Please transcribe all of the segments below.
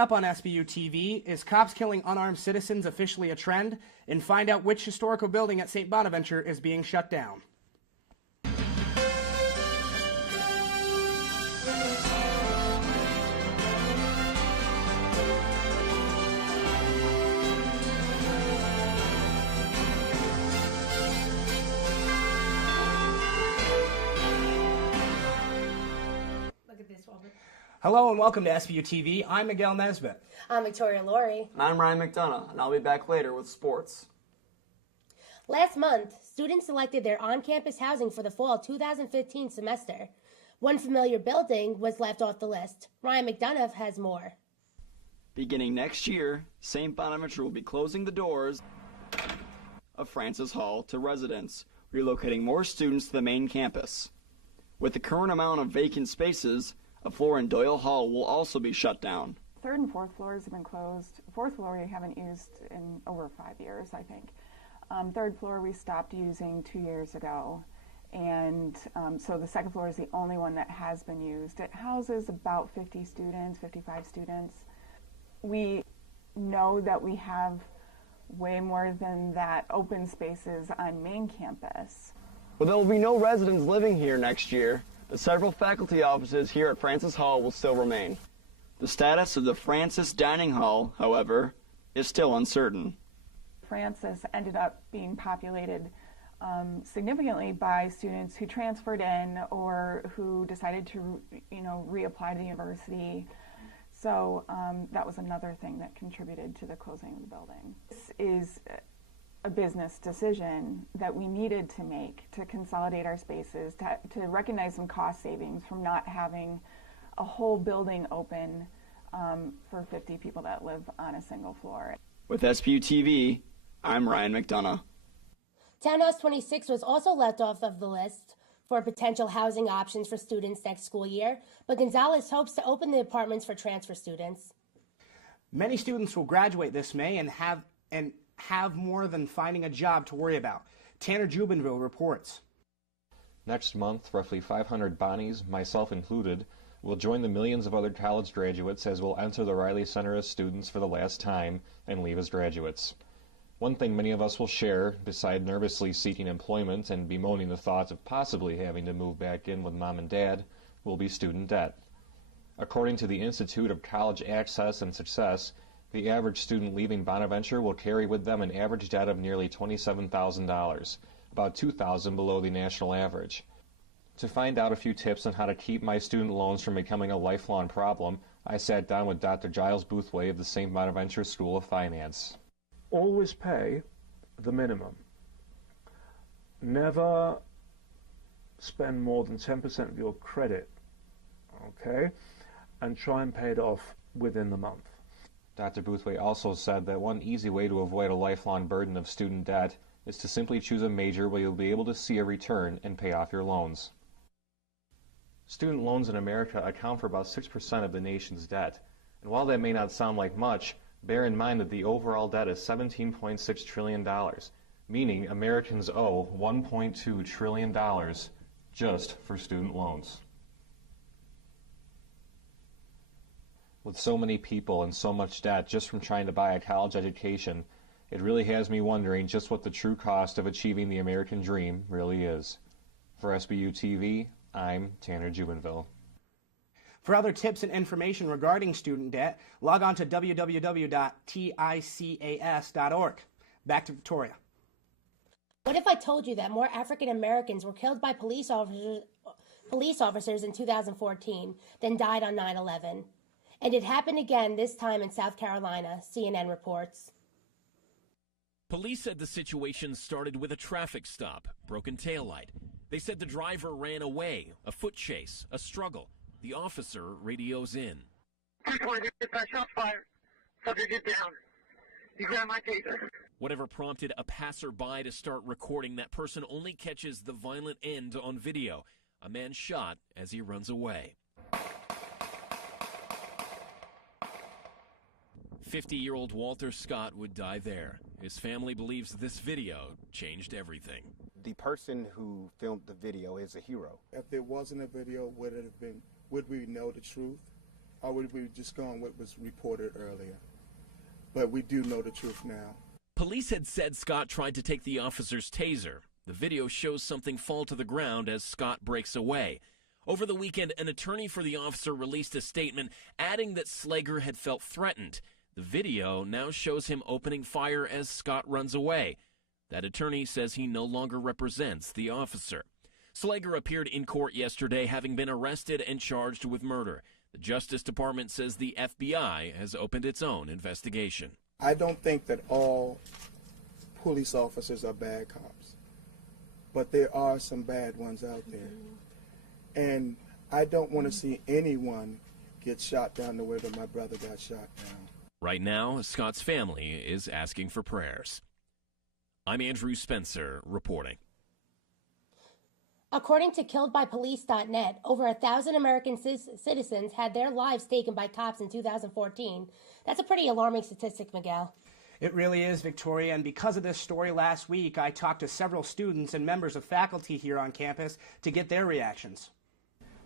Up on SBU TV, is cops killing unarmed citizens officially a trend? And find out which historical building at St. Bonaventure is being shut down. Hello and welcome to SBU TV. I'm Miguel Nesbitt. I'm Victoria Laurie. And I'm Ryan McDonough, and I'll be back later with sports. Last month, students selected their on-campus housing for the fall 2015 semester. One familiar building was left off the list. Ryan McDonough has more. Beginning next year, St. Bonaventure will be closing the doors of Francis Hall to residents, relocating more students to the main campus. With the current amount of vacant spaces, a floor in Doyle Hall will also be shut down. Third and fourth floors have been closed. Fourth floor we haven't used in over 5 years, I think. Third floor we stopped using 2 years ago. And so the second floor is the only one that has been used. It houses about 50 students, 55 students. We know that we have way more than that open spaces on main campus. Well, there will be no residents living here next year, but several faculty offices here at Francis Hall will still remain. The status of the Francis Dining Hall, however, is still uncertain. Francis ended up being populated significantly by students who transferred in or who decided to, reapply to the university. So that was another thing that contributed to the closing of the building. This is a business decision that we needed to make to consolidate our spaces, to recognize some cost savings from not having a whole building open for 50 people that live on a single floor. With SBU TV, I'm Ryan McDonough. Townhouse 26 was also left off of the list for potential housing options for students next school year, but Gonzalez hopes to open the apartments for transfer students. Many students will graduate this May and have more than finding a job to worry about. Tanner Jubenville reports. Next month, roughly 500 Bonnies, myself included, will join the millions of other college graduates as we'll enter the Riley Center as students for the last time and leave as graduates. One thing many of us will share, beside nervously seeking employment and bemoaning the thought of possibly having to move back in with mom and dad, will be student debt. According to the Institute of College Access and Success, the average student leaving Bonaventure will carry with them an average debt of nearly $27,000, about $2,000 below the national average. To find out a few tips on how to keep my student loans from becoming a lifelong problem, I sat down with Dr. Giles Boothway of the St. Bonaventure School of Finance. Always pay the minimum. Never spend more than 10% of your credit, okay? And try and pay it off within the month. Dr. Boothway also said that one easy way to avoid a lifelong burden of student debt is to simply choose a major where you'll be able to see a return and pay off your loans. Student loans in America account for about 6% of the nation's debt. And while that may not sound like much, bear in mind that the overall debt is $17.6 trillion, meaning Americans owe $1.2 trillion just for student loans. With so many people and so much debt just from trying to buy a college education, it really has me wondering just what the true cost of achieving the American dream really is. For SBU TV, I'm Tanner Jubenville. For other tips and information regarding student debt, log on to www.ticas.org. Back to Victoria. What if I told you that more African Americans were killed by police officers in 2014 than died on 9/11? And it happened again, this time in South Carolina, CNN reports. Police said the situation started with a traffic stop, broken taillight. They said the driver ran away, a foot chase, a struggle. The officer radios in. 320, shots fired. Subject get down. He grabbed my taser. Whatever prompted a passerby to start recording, that person only catches the violent end on video. A man shot as he runs away. 50-year-old Walter Scott would die there. His family believes this video changed everything. The person who filmed the video is a hero. If there wasn't a video, would we know the truth? or would we just go on what was reported earlier? But we do know the truth now. Police had said Scott tried to take the officer's taser. The video shows something fall to the ground as Scott breaks away. Over the weekend, an attorney for the officer released a statement adding that Slager had felt threatened. The video now shows him opening fire as Scott runs away. That attorney says he no longer represents the officer. Slager appeared in court yesterday, having been arrested and charged with murder. The Justice Department says the FBI has opened its own investigation. I don't think that all police officers are bad cops, but there are some bad ones out there. And I don't want to see anyone get shot down the way that my brother got shot down. Right now, Scott's family is asking for prayers. I'm Andrew Spencer reporting. According to KilledByPolice.net, over 1,000 American citizens had their lives taken by cops in 2014. That's a pretty alarming statistic, Miguel. It really is, Victoria, and because of this story last week, I talked to several students and members of faculty here on campus to get their reactions.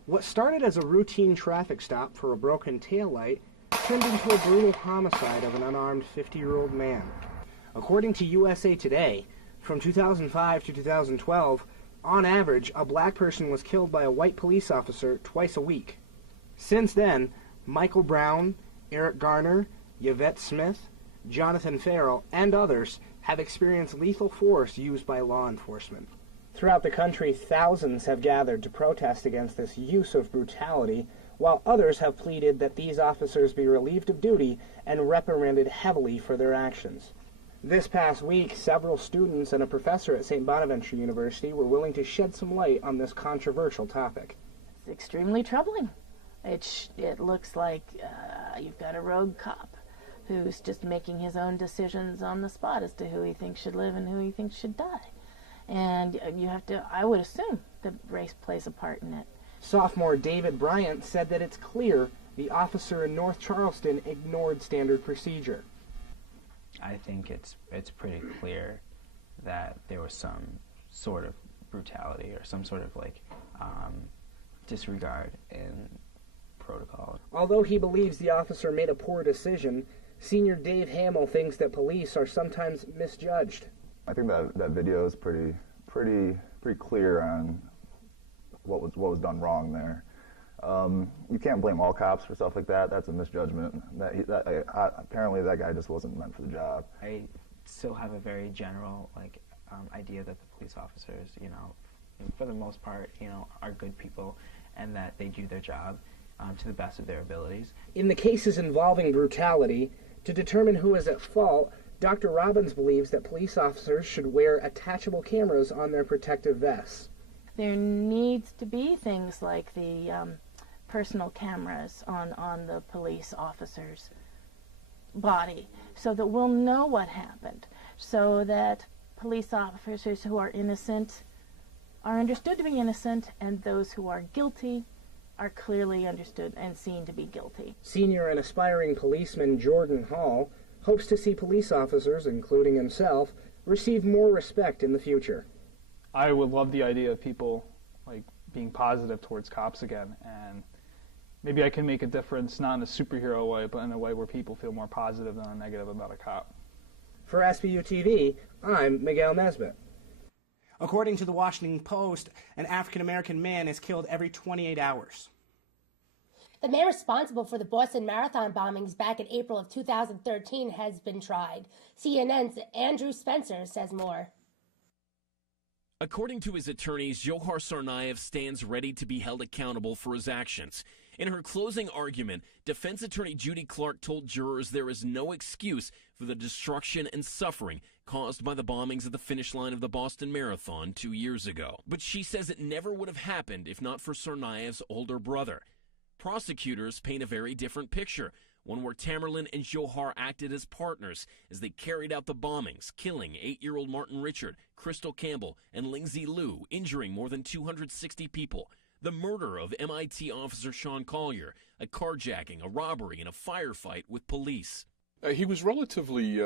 What started as a routine traffic stop for a broken taillight turned into a brutal homicide of an unarmed 50-year-old man. According to USA Today, from 2005 to 2012, on average, a black person was killed by a white police officer twice a week. Since then, Michael Brown, Eric Garner, Yvette Smith, Jonathan Farrell, and others have experienced lethal force used by law enforcement. Throughout the country, thousands have gathered to protest against this use of brutality, while others have pleaded that these officers be relieved of duty and reprimanded heavily for their actions. This past week, several students and a professor at St. Bonaventure University were willing to shed some light on this controversial topic. It's extremely troubling. It looks like you've got a rogue cop who's just making his own decisions on the spot as to who he thinks should live and who he thinks should die. And you have to, I would assume, that race plays a part in it. Sophomore David Bryant said that it's clear the officer in North Charleston ignored standard procedure. I think it's pretty clear that there was some sort of brutality or some sort of disregard in protocol. Although he believes the officer made a poor decision, senior Dave Hamill thinks that police are sometimes misjudged. I think that video is pretty clear on what was done wrong there. You can't blame all cops for stuff like that. That's a misjudgment. Apparently that guy just wasn't meant for the job. I still have a very general idea that the police officers, for the most part, are good people and that they do their job to the best of their abilities. In the cases involving brutality, to determine who is at fault, Dr. Robbins believes that police officers should wear attachable cameras on their protective vests. There needs to be things like the personal cameras on the police officer's body so that we'll know what happened, so that police officers who are innocent are understood to be innocent and those who are guilty are clearly understood and seen to be guilty. Senior and aspiring policeman Jordan Hall hopes to see police officers, including himself, receive more respect in the future. I would love the idea of people being positive towards cops again, and maybe I can make a difference, not in a superhero way, but in a way where people feel more positive than negative about a cop. For SBU TV, I'm Miguel Nesbitt. According to the Washington Post, an African-American man is killed every 28 hours. The man responsible for the Boston Marathon bombings back in April of 2013 has been tried. CNN's Andrew Spencer says more. According to his attorneys, Johar Tsarnaev stands ready to be held accountable for his actions. In her closing argument, defense attorney Judy Clark told jurors there is no excuse for the destruction and suffering caused by the bombings at the finish line of the Boston Marathon 2 years ago. But she says it never would have happened if not for Tsarnaev's older brother. Prosecutors paint a very different picture, one where Tamerlan and Johar acted as partners as they carried out the bombings, killing 8-year-old Martin Richard, Crystal Campbell, and Lingzi Liu, injuring more than 260 people. The murder of MIT officer Sean Collier, a carjacking, a robbery, and a firefight with police. He was relatively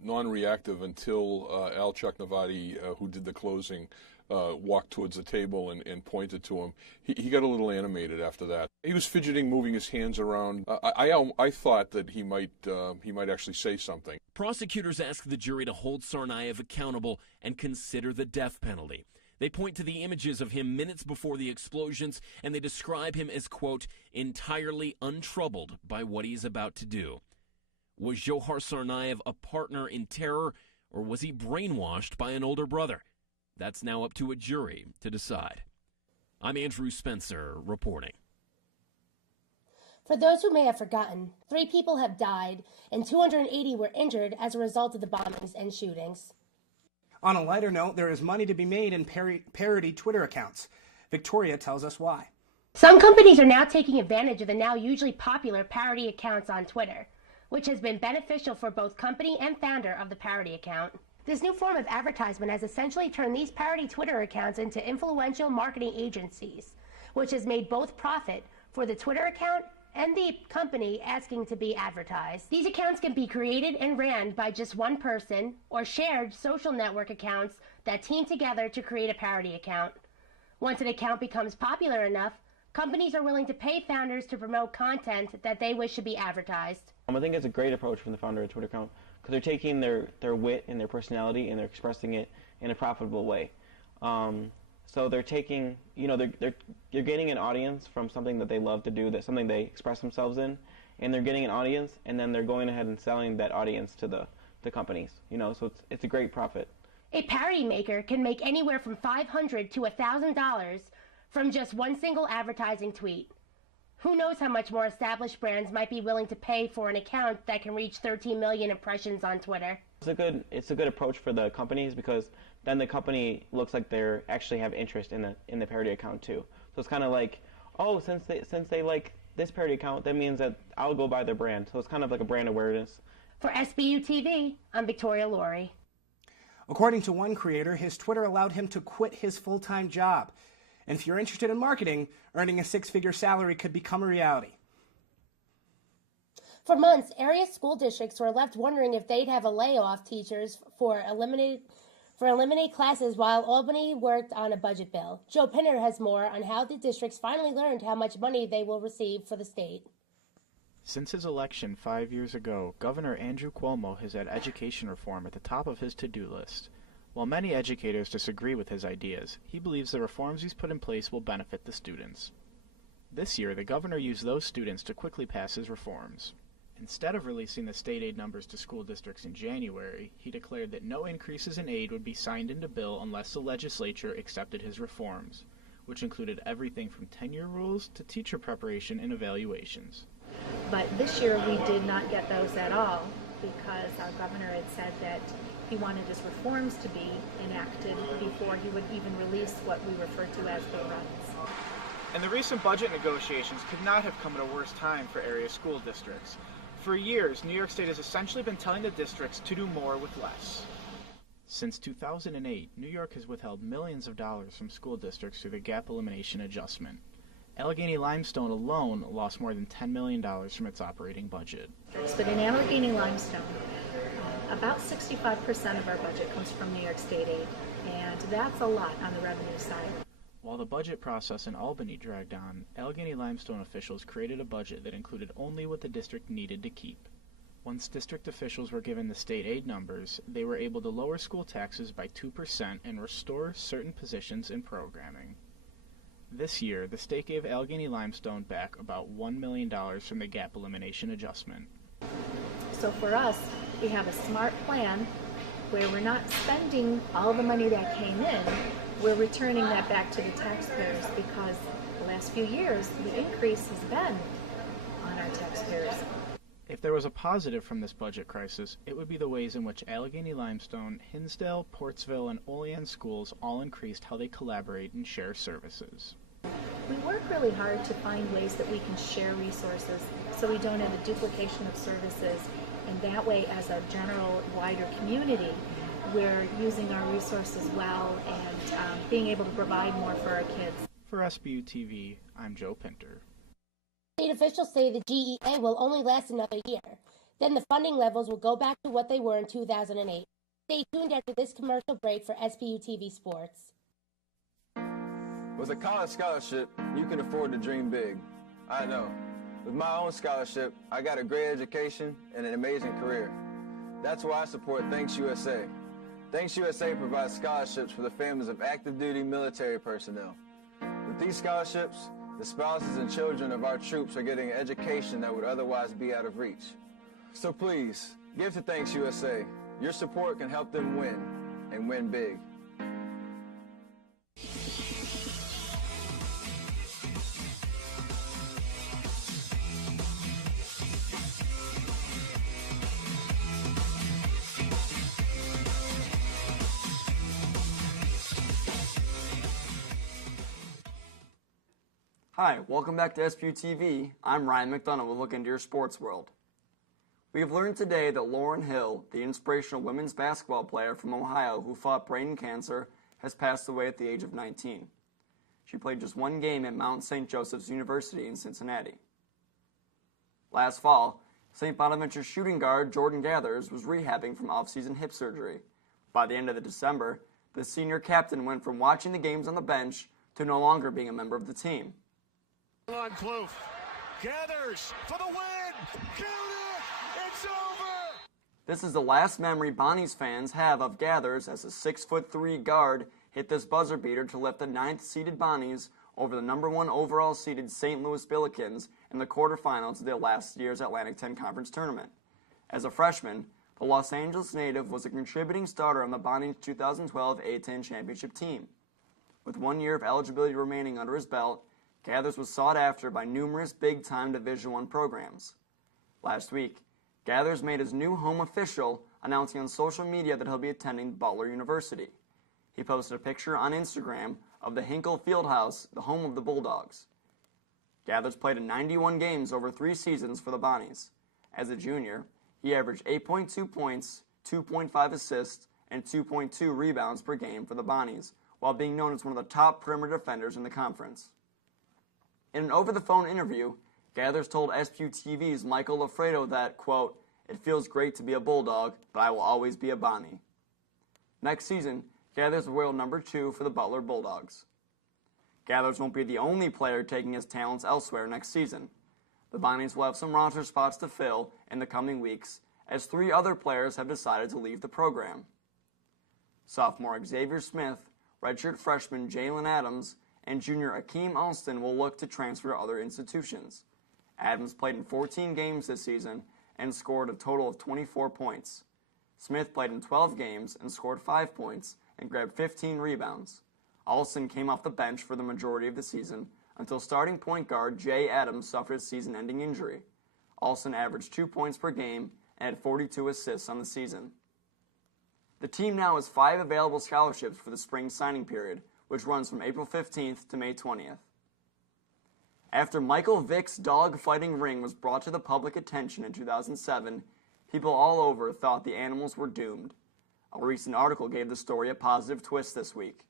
non-reactive until Al Chuknavati, who did the closing, walked towards the table and pointed to him. He got a little animated after that. He was fidgeting, moving his hands around. I thought that he might actually say something. Prosecutors asked the jury to hold Tsarnaev accountable and consider the death penalty. They point to the images of him minutes before the explosions, and they describe him as, quote, entirely untroubled by what he's about to do. Was Dzhokhar Tsarnaev a partner in terror, or was he brainwashed by an older brother? That's now up to a jury to decide. I'm Andrew Spencer reporting. For those who may have forgotten, 3 people have died and 280 were injured as a result of the bombings and shootings. On a lighter note, there is money to be made in parody Twitter accounts. Victoria tells us why. Some companies are now taking advantage of the now usually popular parody accounts on Twitter, which has been beneficial for both company and founder of the parody account. This new form of advertisement has essentially turned these parody Twitter accounts into influential marketing agencies, which has made both profit for the Twitter account and the company asking to be advertised. These accounts can be created and ran by just one person or shared social network accounts that team together to create a parody account. Once an account becomes popular enough, companies are willing to pay founders to promote content that they wish to be advertised. I think it's a great approach from the founder of a Twitter account because they're taking their wit and their personality and they're expressing it in a profitable way. So they're taking, they're getting an audience from something that they love to do, that's something they express themselves in, and they're getting an audience, and then they're going ahead and selling that audience to the companies. So it's a great profit. A parody maker can make anywhere from $500 to $1,000 from just one single advertising tweet. Who knows how much more established brands might be willing to pay for an account that can reach 13 million impressions on Twitter. It's a good approach for the companies because then the company looks like they actually have interest in the parody account too. So it's kind of like, oh, since they like this parody account, that means that I'll go buy their brand. So it's kind of like a brand awareness. For SBU TV, I'm Victoria Laurie. According to one creator, his Twitter allowed him to quit his full-time job. And if you're interested in marketing, earning a 6-figure salary could become a reality. For months, area school districts were left wondering if they'd have a layoff teachers for eliminate classes while Albany worked on a budget bill. Joe Pinter has more on how the districts finally learned how much money they will receive for the state. Since his election 5 years ago, Governor Andrew Cuomo has had education reform at the top of his to-do list. While many educators disagree with his ideas, he believes the reforms he's put in place will benefit the students. This year, the governor used those students to quickly pass his reforms. Instead of releasing the state aid numbers to school districts in January, he declared that no increases in aid would be signed into bill unless the legislature accepted his reforms, which included everything from tenure rules to teacher preparation and evaluations. But this year we did not get those at all because our governor had said that he wanted his reforms to be enacted before he would even release what we refer to as the runs. And the recent budget negotiations could not have come at a worse time for area school districts. For years, New York State has essentially been telling the districts to do more with less. Since 2008, New York has withheld millions of dollars from school districts through the gap elimination adjustment. Allegheny Limestone alone lost more than $10 million from its operating budget. But in Allegheny Limestone, about 65% of our budget comes from New York State aid, and that's a lot on the revenue side. While the budget process in Albany dragged on, Allegheny Limestone officials created a budget that included only what the district needed to keep. Once district officials were given the state aid numbers, they were able to lower school taxes by 2% and restore certain positions in programming. This year, the state gave Allegheny Limestone back about $1 million from the gap elimination adjustment. So for us, we have a smart plan where we're not spending all the money that came in, we're returning that back to the taxpayers because the last few years the increase has been on our taxpayers. If there was a positive from this budget crisis, it would be the ways in which Allegheny Limestone, Hinsdale, Portsville, and Olean schools all increased how they collaborate and share services. We work really hard to find ways that we can share resources so we don't have a duplication of services, and that way as a general wider community we're using our resources well and being able to provide more for our kids. For SBU TV, I'm Joe Pinter. State officials say the GEA will only last another year. Then the funding levels will go back to what they were in 2008. Stay tuned after this commercial break for SBU TV Sports. With a college scholarship, you can afford to dream big. I know. With my own scholarship, I got a great education and an amazing career. That's why I support Thanks USA. Thanks USA provides scholarships for the families of active duty military personnel. With these scholarships, the spouses and children of our troops are getting an education that would otherwise be out of reach. So please, give to Thanks USA. Your support can help them win, and win big. Hi, welcome back to SBU TV. I'm Ryan McDonough with a look into your sports world. We have learned today that Lauren Hill, the inspirational women's basketball player from Ohio who fought brain cancer, has passed away at the age of 19. She played just one game at Mount St. Joseph's University in Cincinnati. Last fall, St. Bonaventure shooting guard Jordan Gathers was rehabbing from off-season hip surgery. By the end of December, the senior captain went from watching the games on the bench to no longer being a member of the team. On Kloof. Gathers for the win. Count it. It's over. This is the last memory Bonnie's fans have of Gathers as a 6'3" guard hit this buzzer beater to lift the 9th-seeded Bonnies over the #1 overall seeded St. Louis Billikens in the quarterfinals of their last year's Atlantic 10 Conference tournament. As a freshman, the Los Angeles native was a contributing starter on the Bonnies' 2012 A-10 championship team. With 1 year of eligibility remaining under his belt, Gathers was sought after by numerous big-time Division I programs. Last week, Gathers made his new home official, announcing on social media that he'll be attending Butler University. He posted a picture on Instagram of the Hinkle Fieldhouse, the home of the Bulldogs. Gathers played in 91 games over 3 seasons for the Bonnies. As a junior, he averaged 8.2 points, 2.5 assists, and 2.2 rebounds per game for the Bonnies, while being known as one of the top perimeter defenders in the conference. In an over-the-phone interview, Gathers told SBU TV's Michael Lafredo that, quote, "It feels great to be a Bulldog, but I will always be a Bonnie." Next season, Gathers will wear number 2 for the Butler Bulldogs. Gathers won't be the only player taking his talents elsewhere next season. The Bonnies will have some roster spots to fill in the coming weeks, as 3 other players have decided to leave the program. Sophomore Xavier Smith, redshirt freshman Jalen Adams, and junior Akeem Alston will look to transfer to other institutions. Adams played in 14 games this season and scored a total of 24 points. Smith played in 12 games and scored 5 points and grabbed 15 rebounds. Alston came off the bench for the majority of the season until starting point guard Jay Adams suffered a season-ending injury. Alston averaged 2 points per game and had 42 assists on the season. The team now has 5 available scholarships for the spring signing period, which runs from April 15th to May 20th. After Michael Vick's dog fighting ring was brought to the public attention in 2007, people all over thought the animals were doomed. A recent article gave the story a positive twist this week.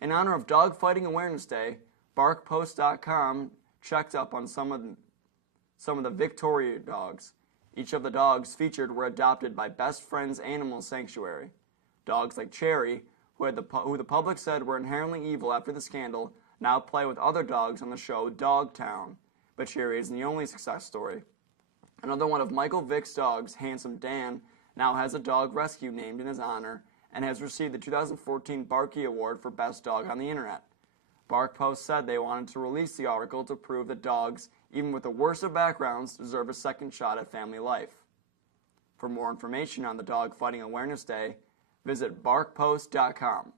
In honor of Dog Fighting Awareness Day, BarkPost.com checked up on some of the Victoria dogs. Each of the dogs featured were adopted by Best Friends Animal Sanctuary. Dogs like Cherry, who the public said were inherently evil after the scandal, now play with other dogs on the show Dogtown. But Cherry isn't the only success story. Another one of Michael Vick's dogs, Handsome Dan, now has a dog rescue named in his honor and has received the 2014 Barky Award for Best Dog on the Internet. BarkPost said they wanted to release the article to prove that dogs, even with the worst of backgrounds, deserve a second shot at family life. For more information on the Dog Fighting Awareness Day, visit BarkPost.com.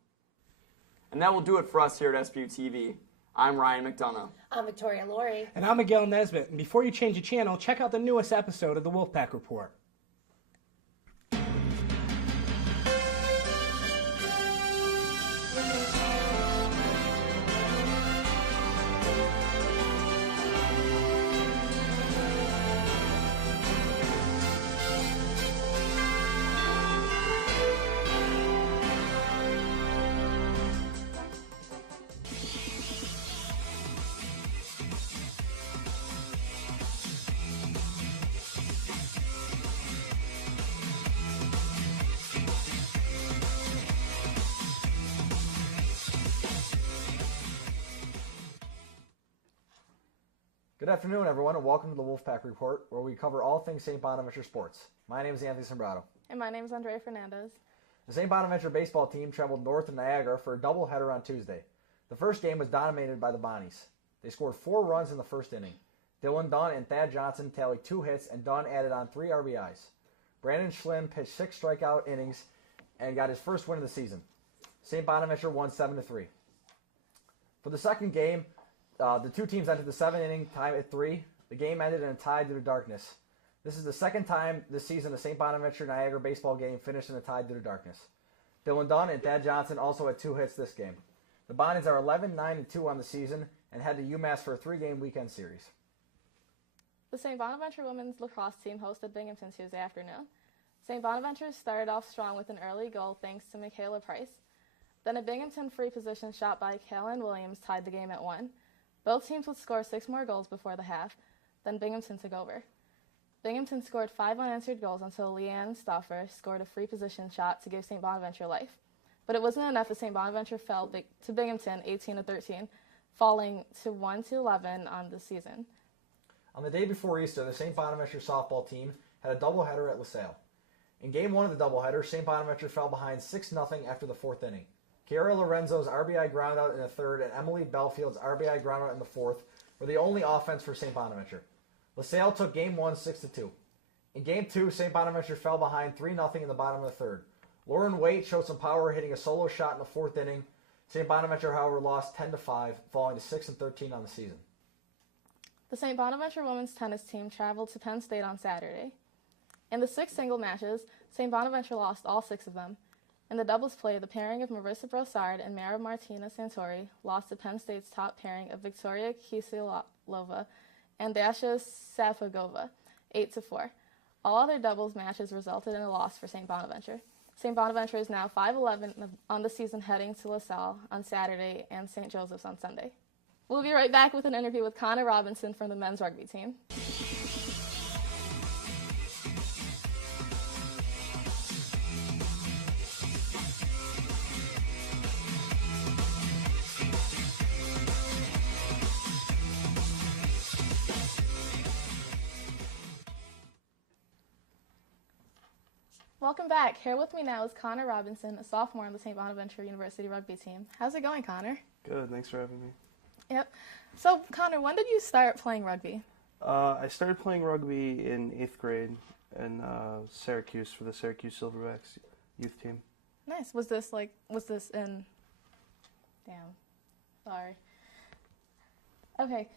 And that will do it for us here at SBU TV. I'm Ryan McDonough. I'm Victoria Laurie. And I'm Miguel Nesbitt. And before you change the channel, check out the newest episode of the Wlfpack Report. Good afternoon, everyone, and welcome to the Wlfpack Report, where we cover all things St. Bonaventure sports. My name is Anthony Sambratto. And my name is Andrea Fernandes. The St. Bonaventure baseball team traveled north to Niagara for a doubleheader on Tuesday. The first game was dominated by the Bonnies. They scored 4 runs in the first inning. Dylan Dunn and Thad Johnson tallied 2 hits, and Dunn added on 3 RBIs. Brandon Schlim pitched 6 strikeout innings and got his first win of the season. St. Bonaventure won 7-3. For the second game, the two teams entered the 7th-inning time at 3. The game ended in a tie due to darkness. This is the second time this season a St. Bonaventure-Niagara baseball game finished in a tie due to darkness. Dylan Dunn and Thad Johnson also had 2 hits this game. The Bonnies are 11-9-2 on the season and head to UMass for a 3-game weekend series. The St. Bonaventure women's lacrosse team hosted Binghamton Tuesday afternoon. St. Bonaventure started off strong with an early goal thanks to Michaela Price. Then a Binghamton free position shot by Kaylin Williams tied the game at 1. Both teams would score 6 more goals before the half, then Binghamton took over. Binghamton scored 5 unanswered goals until Leanne Stauffer scored a free position shot to give St. Bonaventure life. But it wasn't enough as St. Bonaventure fell to Binghamton 18-13, falling to 1-11 on the season. On the day before Easter, the St. Bonaventure softball team had a doubleheader at LaSalle. In Game 1 of the doubleheader, St. Bonaventure fell behind 6-0 after the 4th inning. Kiara Lorenzo's RBI groundout in the 3rd and Emily Bellfield's RBI groundout in the 4th were the only offense for St. Bonaventure. LaSalle took Game 1 6-2. In Game 2, St. Bonaventure fell behind 3-0 in the bottom of the 3rd. Lauren Waite showed some power hitting a solo shot in the 4th inning. St. Bonaventure, however, lost 10-5, falling to 6-13 on the season. The St. Bonaventure women's tennis team traveled to Penn State on Saturday. In the 6 single matches, St. Bonaventure lost all 6 of them. In the doubles play, the pairing of Marissa Brossard and Mara Martina Santori lost to Penn State's top pairing of Victoria Kisilova and Dasha Safagova, 8-4. All other doubles matches resulted in a loss for St. Bonaventure. St. Bonaventure is now 5-11 on the season, heading to LaSalle on Saturday and St. Joseph's on Sunday. We'll be right back with an interview with Connor Robinson from the men's rugby team. Welcome back. Here with me now is Connor Robinson, a sophomore on the St. Bonaventure University rugby team. How's it going, Connor? Good, thanks for having me. Yep. So, Connor, when did you start playing rugby? I started playing rugby in 8th grade in Syracuse for the Syracuse Silverbacks youth team. Nice. Was this in... Damn. Sorry. Okay.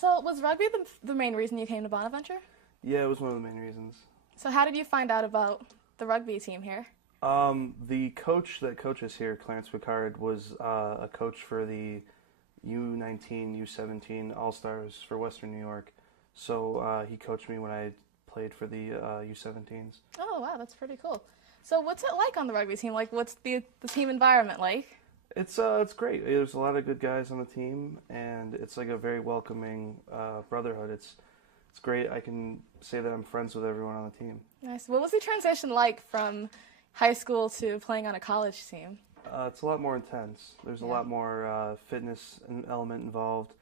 So was rugby the main reason you came to Bonaventure? Yeah, it was one of the main reasons. So how did you find out about the rugby team here? The coach that coaches here, Clarence Picard, was a coach for the U19, U17 All-Stars for Western New York. So he coached me when I played for the U17s. Oh, wow, that's pretty cool. So what's it like on the rugby team? Like, what's the team environment like? It's great. There's a lot of good guys on the team, and it's like a very welcoming brotherhood. It's great. I can say that I'm friends with everyone on the team. Nice. What was the transition like from high school to playing on a college team? It's a lot more intense. There's a lot more fitness element involved,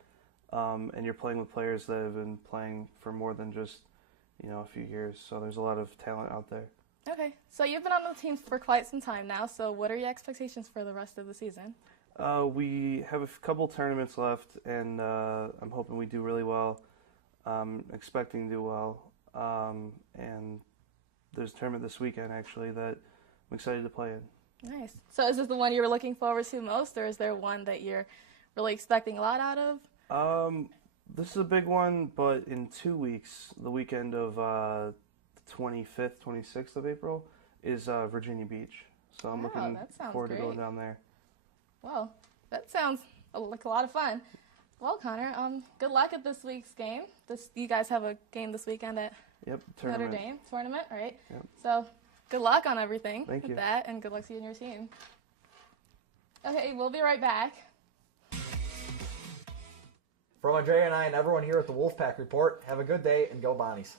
and you're playing with players that have been playing for more than just, a few years. So there's a lot of talent out there. Okay. So you've been on the team for quite some time now. So what are your expectations for the rest of the season? We have a couple tournaments left, and I'm hoping we do really well. Expecting to do well, and there's a tournament this weekend actually that I'm excited to play in. Nice. So is this the one you were looking forward to most, or is there one that you're really expecting a lot out of? This is a big one, but in 2 weeks, the weekend of the 25th, 26th of April, is Virginia Beach. So I'm looking forward to going down there. Well, that sounds like a lot of fun. Well, Connor, good luck at this week's game. You guys have a game this weekend at Notre Dame tournament, right? Yep. So good luck on everything with that, and good luck to you and your team. Okay, we'll be right back. From Andrea and I and everyone here at the Wlfpack Report, have a good day and go Bonnies.